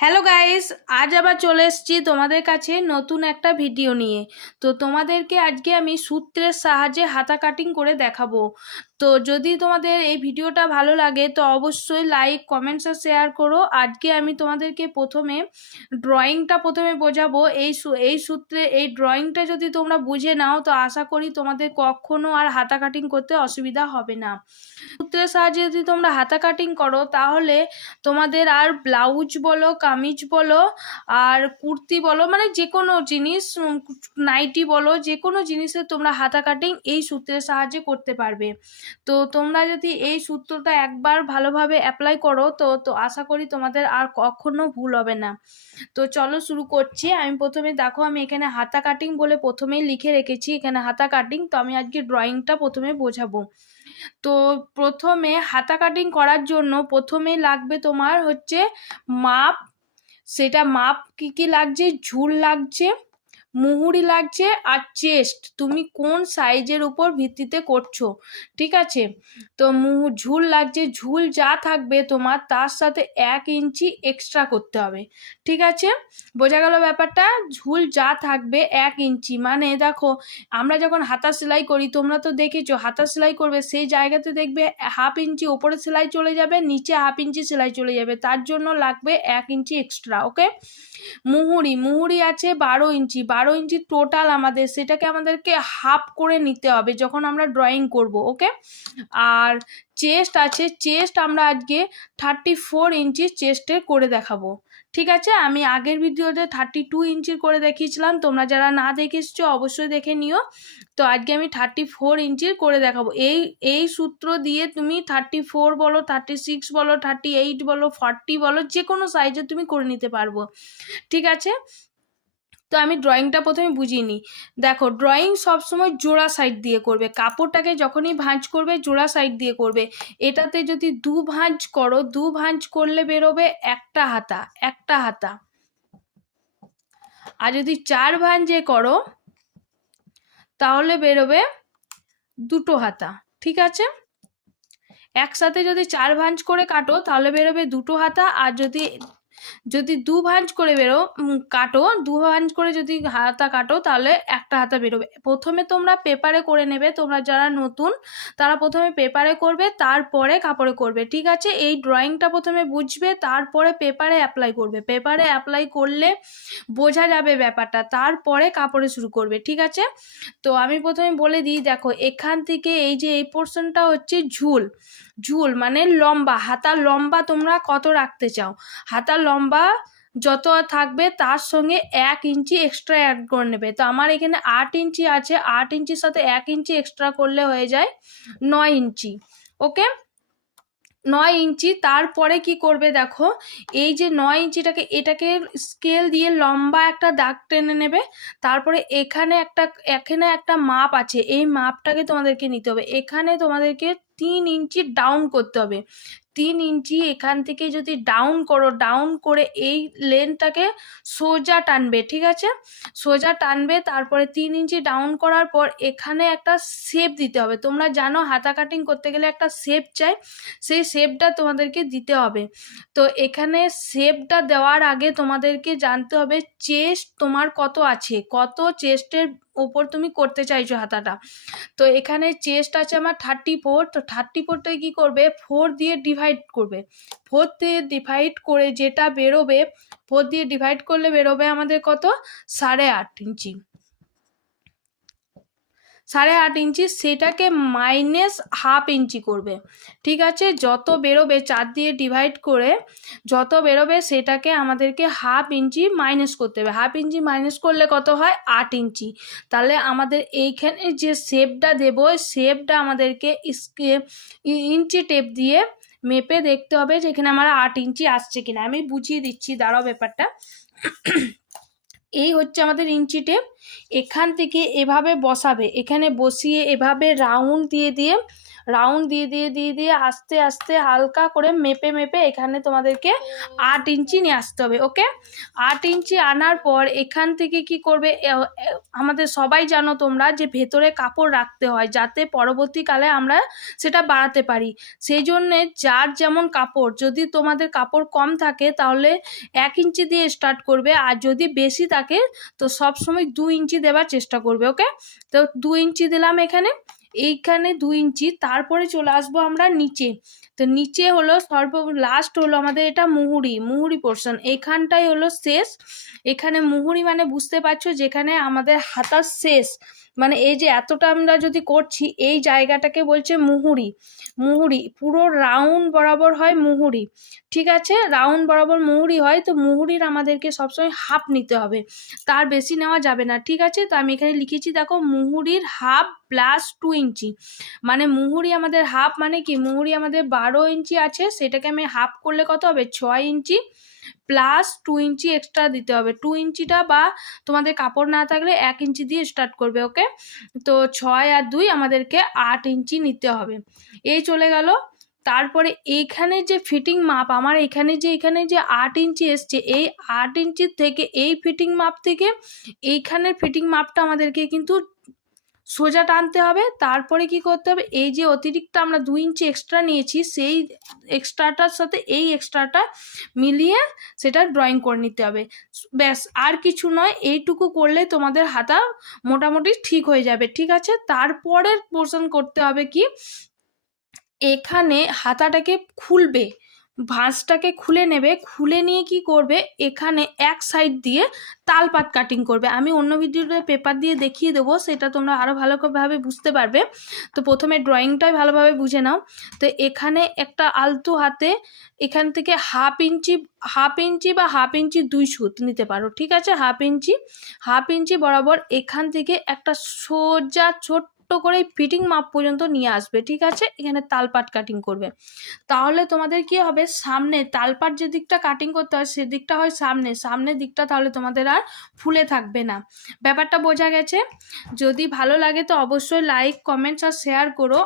Hello guys আজ আবার চলে এসেছি তোমাদের কাছে নতুন একটা ভিডিও নিয়ে। তো তোমাদেরকে আজকে আমি সূত্রের সাহায্যে হাতা কাটিং করে দেখাবো। তো যদি তোমাদের এই ভিডিওটা ভালো লাগে, তো অবশ্যই লাইক কমেন্টস আর শেয়ার করো। আজকে আমি তোমাদেরকে প্রথমে ড্রয়িংটা প্রথমে বোঝাবো। এই এই সূত্রে, এই ড্রয়িংটা যদি তোমরা বুঝে নাও, তো আশা করি তোমাদের কখনো আর হাতা কাটিং করতে অসুবিধা হবে না। সূত্রের সাহায্যে যদি তোমরা হাতা কাটিং করো, তাহলে তোমাদের আর ব্লাউজ বলো, কামিজ বলো, আর কুর্তি বলো মানে যে কোনো জিনিস নাইটি বলো যে কোনো জিনিসের তোমরা হাতা কাটিং এই সূত্রের সাহায্যে করতে পারবে। তো তোমরা যদি এই সূত্রটা একবার ভালোভাবে অ্যাপ্লাই করো, তো তো আশা করি তোমাদের আর কখনো ভুল হবে না। তো চলো শুরু করছি। আমি প্রথমে দেখো, আমি এখানে হাতা কাটিং বলে প্রথমেই লিখে রেখেছি, এখানে হাতা কাটিং তো আমি আজকে ড্রয়িংটা প্রথমে বোঝাবো। তো প্রথমে হাতা কাটিং করার জন্য প্রথমেই লাগবে তোমার হচ্ছে মাপ। সেটা মাপ কি কি লাগছে? ঝুল লাগছে। মুহুরি লাগছে আর চেস্ট। তুমি কোন সাইজের উপর ভিত্তিতে করছ? ঠিক আছে? তো মুহু, ঝুল লাগছে, ঝুল যা থাকবে তোমার তার সাথে এক ইঞ্চি এক্সট্রা করতে হবে। ঠিক আছে? বোঝা গেল ব্যাপারটা? ঝুল যা থাকবে এক ইঞ্চি। মানে দেখো, আমরা যখন হাতা সেলাই করি, তোমরা তো দেখেছ হাতা সেলাই করবে, সেই জায়গাতে দেখবে হাফ ইঞ্চি ওপরে সেলাই চলে যাবে, নিচে হাফ ইঞ্চি সেলাই চলে যাবে। তার জন্য লাগবে এক ইঞ্চি এক্সট্রা ওকে মুহুরি মুহুরি আছে বারো ইঞ্চি। বারো ইঞ্চি টোটাল আমাদের, সেটাকে আমাদেরকে হাফ করে নিতে হবে যখন আমরা ড্রয়িং করব ওকে আর চেস্ট আছে চেস্ট আমরা আজকে থার্টি ফোর ইঞ্চি চেস্টের করে দেখাবো। ঠিক আছে? আমি আগের ভিডিওতে থার্টি টু ইঞ্চির করে দেখিয়েছিলাম। তোমরা যারা না দেখে এসছো, অবশ্যই দেখে নিও। তো আজকে আমি থার্টি ফোর ইঞ্চির করে দেখাবো। এই এই সূত্র দিয়ে তুমি থার্টি ফোর বলো থার্টি সিক্স বলো থার্টি এইট বলো ফর্টি বলো যে কোনো সাইজে তুমি করে নিতে পারব। ঠিক আছে? তো আমি ড্রয়িংটা প্রথমে বুঝিয়ে নিই। দেখো ড্রয়িং সবসময় জোড়া সাইড দিয়ে করবে। কাপড়টাকে যখনই ভাঁজ করবে, জোড়া সাইড দিয়ে করবে। এটাতে যদি দু ভাঁজ করো, দু ভাঁজ করলে বেরোবে একটা হাতা একটা হাতা। আর যদি চার ভাঁজে করো, তাহলে বেরোবে দুটো হাতা, ঠিক আছে? একসাথে যদি চার ভাঁজ করে কাটো, তাহলে বেরোবে দুটো হাতা। আর যদি যদি দু ভাঁজ করে বেরো কাটো, দু ভাঁজ করে যদি হাতা কাটো, তাহলে একটা হাতা বেরোবে। প্রথমে তোমরা পেপারে করে নেবে, তোমরা যারা নতুন, তারা প্রথমে পেপারে করবে, তারপরে কাপড়ে করবে, ঠিক আছে? এই ড্রয়িংটা প্রথমে বুঝবে, তারপরে পেপারে অ্যাপ্লাই করবে। পেপারে অ্যাপ্লাই করলে বোঝা যাবে ব্যাপারটা, তারপরে কাপড়ে শুরু করবে, ঠিক আছে? তো আমি প্রথমে বলে দিই, দেখো, এখান থেকে এই যে এই পোর্শনটা হচ্ছে ঝুল। ঝুল মানে লম্বা হাতা লম্বা তোমরা কত রাখতে চাও? হাতা লম্বা যত থাকবে তার সঙ্গে এক ইঞ্চি এক্সট্রা অ্যাড করে নেবে। তো আমার এখানে আট ইঞ্চি আছে, আট ইঞ্চির সাথে এক ইঞ্চি এক্সট্রা করলে হয়ে যায় নয় ইঞ্চি। ওকে নয় ইঞ্চি, তারপরে কি করবে দেখো, এই যে নয় ইঞ্চিটাকে, এটাকে স্কেল দিয়ে লম্বা একটা দাগ টেনে নেবে, তারপরে এখানে একটা এখানে একটা মাপ আছে, এই মাপটাকে তোমাদেরকে নিতে হবে। এখানে তোমাদেরকে তিন ইঞ্চি ডাউন করতে হবে। তিন ইঞ্চি এখান থেকে যদি ডাউন করো ডাউন করে এই লেনটাকে সোজা টানবে, ঠিক আছে? সোজা টানবে, তারপরে তিন ইঞ্চি ডাউন করার পর এখানে একটা শেপ দিতে হবে। তোমরা জানো হাতা কাটিং করতে গেলে একটা শেপ চাই, সেই শেপটা তোমাদেরকে দিতে হবে। তো এখানে শেপটা দেওয়ার আগে তোমাদেরকে জানতে হবে চেস্ট তোমার কত আছে? কত চেস্টের ওপর তুমি করতে চাইছো হাতাটা। তো এখানে চেস্ট আছে আমার থার্টি ফোর তো থার্টি ফোরটাই কী করবে? ফোর দিয়ে ডিভাইড করবে। ফোর দিয়ে ডিভাইড করে যেটা বেরোবে ফোর দিয়ে ডিভাইড করলে বেরোবে আমাদের কত? সাড়ে আট ইঞ্চি। সাড়ে আট ইঞ্চি, সেটাকে মাইনাস হাফ ইঞ্চি করবে। ঠিক আছে? যত বেরোবে, চার দিয়ে ডিভাইড করে যত বেরোবে, সেটাকে আমাদেরকে হাফ ইঞ্চি মাইনাস করতে হবে। হাফ ইঞ্চি মাইনাস করলে কত হয়? আট ইঞ্চি। তাহলে আমাদের এইখানে যে শেপটা দেবো শেপটা আমাদেরকে ইঞ্চি টেপ দিয়ে মেপে দেখতে হবে যে এখানে আমার আট ইঞ্চি আসছে কিনা। আমি বুঝিয়ে দিচ্ছি, দাঁড়াও ব্যাপারটা। এই হচ্ছে আমাদের ইঞ্চি টেপ। এখান থেকে এভাবে বসাবে। এখানে বসিয়ে এভাবে রাউন্ড দিয়ে দিয়ে রাউন্ড দিয়ে দিয়ে দিয়ে দিয়ে আস্তে আস্তে হালকা করে মেপে মেপে এখানে তোমাদেরকে আট ইঞ্চি নিয়ে আসতে হবে ওকে আট ইঞ্চি আনার পর এখান থেকে কি করবে? আমাদের সবাই জানো তোমরা যে ভেতরে কাপড় রাখতে হয় যাতে পরবর্তীকালে আমরা সেটা বাড়াতে পারি। সেই জন্যে যার যেমন কাপড়, যদি তোমাদের কাপড় কম থাকে তাহলে এক ইঞ্চি দিয়ে স্টার্ট করবে, আর যদি বেশি থাকে তো সবসময় দু ইঞ্চি দেওয়ার চেষ্টা করবে ওকে তো দু ইঞ্চি দিলাম এখানে এইখানে দু ইঞ্চি, তারপরে চলে আসব আমরা নিচে। তো নিচে হলো সর্ব লাস্ট হলো আমাদের এটা মুহুরি মুহুরি পোর্শন এখানটাই হলো শেষ। এখানে মুহুরি মানে বুঝতে পারছ যেখানে আমাদের হাতার শেষ। মানে এই যে এতটা আমরা যদি করছি, এই জায়গাটাকে বলছে মুহুরি। মুহুরি, পুরো রাউন্ড বরাবর হয় মুহুরি। ঠিক আছে? রাউন্ড বরাবর মুহুরি হয়, তো মুহুরির আমাদেরকে সবসময় হাফ নিতে হবে। তার বেশি নেওয়া যাবে না, ঠিক আছে? তো আমি এখানে লিখেছি, দেখো, মুহুরির হাফ প্লাস টু ইঞ্চি। মানে মুহুরি আমাদের হাফ মানে কি? মুহুরি আমাদের বারো ইঞ্চি আছে, সেটাকে আমি হাফ করলে কত হবে? ছয় ইঞ্চি। প্লাস টু ইঞ্চি এক্সট্রা দিতে হবে। টু ইঞ্চিটা বা তোমাদের কাপড় না থাকলে এক ইঞ্চি দিয়ে স্টার্ট করবে ওকে তো ছয় আর দুই আমাদেরকে আট ইঞ্চি নিতে হবে। এই চলে গেল। তারপরে এইখানে যে ফিটিং মাপ, আমার এখানে যে এখানে যে আট ইঞ্চি এসছে, এই আট ইঞ্চির থেকে এই ফিটিং মাপ থেকে এইখানের ফিটিং মাপটা আমাদেরকে কিন্তু সোজা টানতে হবে, তারপরে কি করতে হবে? এই যে অতিরিক্ত আমরা দু ইঞ্চি এক্সট্রা নিয়েছি, সেই এক্সট্রাটার সাথে এই এক্সট্রাটা মিলিয়ে সেটা ড্রয়িং করে নিতে হবে। ব্যাস, আর কিছু নয়, এইটুকু করলে তোমাদের হাতা মোটামুটি ঠিক হয়ে যাবে, ঠিক আছে? তারপরের পোর্শন করতে হবে কি? এখানে হাতাটাকে খুলবে। ভাঁজটাকে খুলে নেবে, খুলে নিয়ে কি করবে? এখানে এক সাইড দিয়ে তালপাত কাটিং করবে। আমি অন্য ভিডিওতে পেপার দিয়ে দেখিয়ে দেবো, সেটা তোমরা আরও ভালোভাবে বুঝতে পারবে। তো প্রথমে ড্রয়িংটাই ভালোভাবে বুঝে নাও। তো এখানে একটা আলতু হাতে এখান থেকে হাফ ইঞ্চি হাফ ইঞ্চি বা হাফ ইঞ্চি দুই সুত নিতে পারো, ঠিক আছে? হাফ ইঞ্চি হাফ ইঞ্চি বরাবর এখান থেকে একটা সোজা ছোট্ট করে ফিটিং মাপ পর্যন্ত নিয়ে আসবে, ঠিক আছে? এখানে তালপাট কাটিং করবে। তাহলে তোমাদের কি হবে? সামনে তালপাট যে দিকটা কাটিং করতে হয় সেদিকটা হয় সামনে। সামনের দিকটা তাহলে তোমাদের আর ফুলে থাকবে না। ব্যাপারটা বোঝা গেছে? যদি ভালো লাগে তো অবশ্যই লাইক কমেন্টস আর শেয়ার করো।